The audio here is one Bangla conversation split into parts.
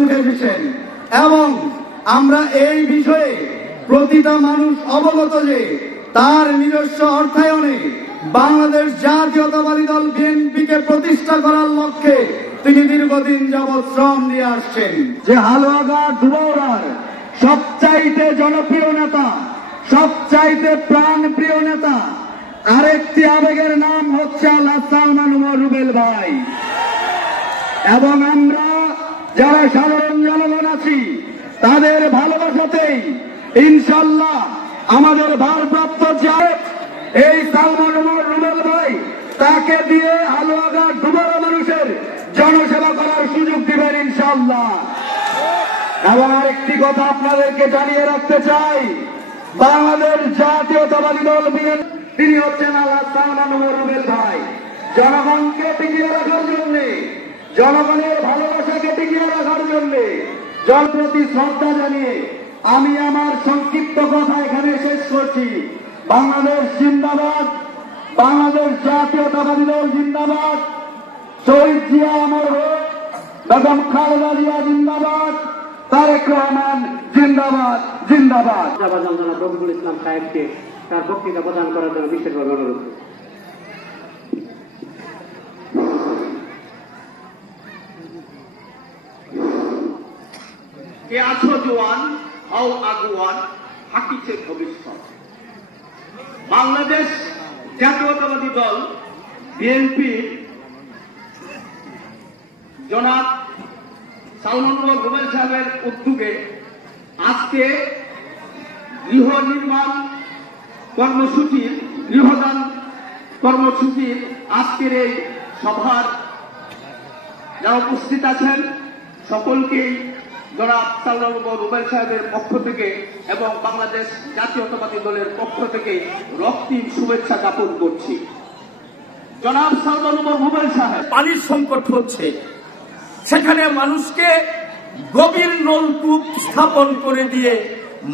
উঠে এসেছেন এবং আমরা এই বিষয়ে প্রতিটা মানুষ অবগত যে তার নিজস্ব অর্থায়নে বাংলাদেশ জাতীয়তাবাদী দল বিএনপিকে প্রতিষ্ঠা করার লক্ষ্যে তিনি দীর্ঘদিন যাবৎ শ্রম দিয়ে আসছেন। যে হালুয়াঘাট ধুবড়ার সবচাইতে জনপ্রিয় নেতা, সবচাইতে প্রাণপ্রিয় নেতা আরেকটি আবেগের নাম হচ্ছে আল্লাহ সালমান ওমর রুবেল ভাই। এবং আমরা যারা সাধারণ জনগণ আছি তাদের ভালোবাসাতেই ইনশাল্লাহ আমাদের ভারপ্রাপ্ত চেয়ারম্যান এই সালমান ওমর রুবেল ভাই তাকে দিয়ে হালুয়াঘাট ডুবরা মানুষের জনসেবা করার সুযোগ দিবেন ইনশাল্লাহ। এবং আরেকটি কথা আপনাদেরকে জানিয়ে রাখতে চাই, বাংলাদেশ জাতীয়তাবাদী দল বিএনপি তিনি হচ্ছেন আল্লাহ সালমান ওমর রুবেল ভাই। জনগণকে টিকিয়ে রাখার জন্য, জনগণের ভালোবাসাকে টিকিয়ে রাখার জন্য, জনপ্রতি শ্রদ্ধা জানিয়ে আমি আমার সংক্ষিপ্ত কথা এখানে শেষ করছি। বাংলাদেশ জিন্দাবাদ, বাংলাদেশ জাতীয়তাবাদী দল জিন্দাবাদ, শহীদ জিয়া অমর হোক, বেগম খালেদা জিয়া জিন্দাবাদ, তারেক রহমান জিন্দাবাদ জিন্দাবাদ। রফিকুল ইসলাম সাহেবকে তার বক্তৃতা প্রদান করার জন্য বিশেষভাবে অনুরোধ। কে আছো জোয়ান, হও আগুয়ান, হাকিছে ভবিষ্যৎ। বাংলাদেশ জাতীয়তাবাদী দল বিএনপি জনাব সালমান ওমর রুবেল সাহেবের উদ্যোগে আজকে গৃহ নির্মাণ কর্মসূচির, গৃহদান কর্মসূচির আজকের এই সভার যারা উপস্থিত আছেন সকলকেই জনাব সালমান ওমর রুবেল সাহেবের পক্ষ থেকে এবং বাংলাদেশ জাতীয়তাবাদী দলের পক্ষ থেকে রক্তিম শুভেচ্ছা জ্ঞাপন করছি। জনাব সালমান ওমর রুবেল সাহেব, পানির সংকট হচ্ছে, সেখানে মানুষকে গভীর নলকূপ স্থাপন করে দিয়ে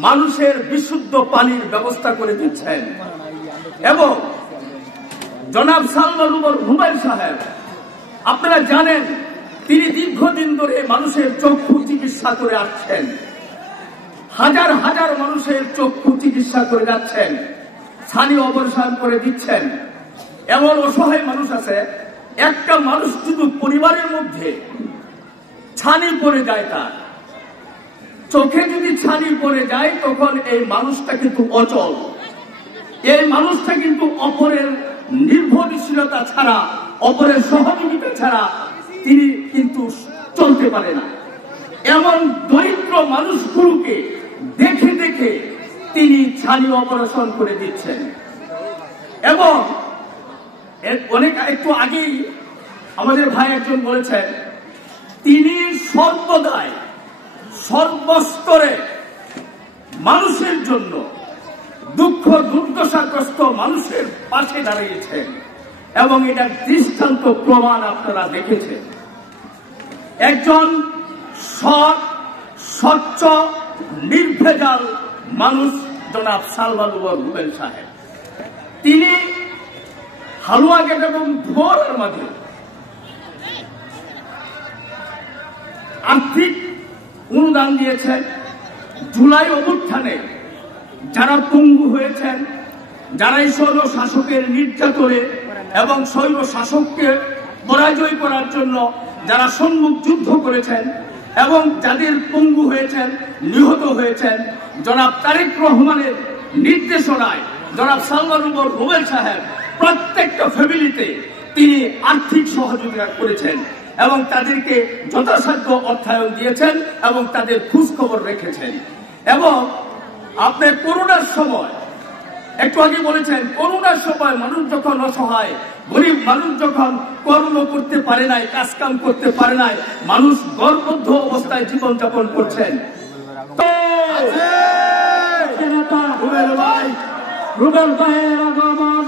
মানুষের বিশুদ্ধ পানির ব্যবস্থা করে দিচ্ছেন। এবং জনাব সালমান ওমর রুবেল সাহেব, আপনারা জানেন তিনি দীর্ঘদিন ধরে মানুষের চক্ষু চিকিৎসা করে আসছেন, হাজার হাজার মানুষের চক্ষু চিকিৎসা করে যাচ্ছেন, ছানি অবসান করে দিচ্ছেন। এমন অসহায় মানুষ আছে, একটা মানুষ শুধু পরিবারের মধ্যে ছানি পড়ে যায়, তার চোখে যদি ছানি পড়ে যায় তখন এই মানুষটা কিন্তু অচল, এই মানুষটা কিন্তু অপরের নির্ভরশীলতা ছাড়া, অপরের সহযোগিতা ছাড়া তিনি কিন্তু চলতে পারে না। এমন দরিদ্র মানুষগুলোকে দেখে দেখে তিনি ছানি অপারেশন করে দিচ্ছেন। এবং অনেক একটু আগেই আমাদের ভাই একজন বলেছেন, তিনি সর্বদাই সর্বস্তরে মানুষের জন্য, দুঃখ দুর্দশাগ্রস্ত মানুষের পাশে দাঁড়িয়েছেন এবং এটার দৃষ্টান্ত প্রমাণ আপনারা দেখেছেন। একজন সৎ, স্বচ্ছ, নির্ভেজাল মানুষ জনাব সালমান ওমর রুবেল সাহেব। তিনি হালুয়াঘাট এবং ধুবড়ার মাঝে আর্থিক অনুদান দিয়েছেন। জুলাই অভ্যুত্থানে যারা পঙ্গু হয়েছেন, যারা এই স্বৈর শাসকের নির্যাতনে এবং স্বৈর শাসককে পরাজয় করার জন্য যারা সম্মুখ যুদ্ধ করেছেন এবং যাদের পঙ্গু হয়েছেন, নিহত হয়েছেন, জনাব তারেক রহমানের নির্দেশনায় জনাব সালমান ওমর রুবেল সাহেব প্রত্যেকটা ফ্যামিলিতে তিনি আর্থিক সহযোগিতা করেছেন এবং তাদেরকে যথাসাধ্য অর্থায়ন দিয়েছেন এবং তাদের খোঁজ খবর রেখেছেন। এবং আপনার করোনার সময়, একটু আগে বলেছেন, করোনার সময় মানুষ যখন অসহায়, গরিব মানুষ যখন কর্ম করতে পারে নাই, কাজকাম করতে পারে নাই, মানুষ গর্ভবদ্ধ অবস্থায় জীবনযাপন করছেন, রুবেল ভাইয়ের আগমন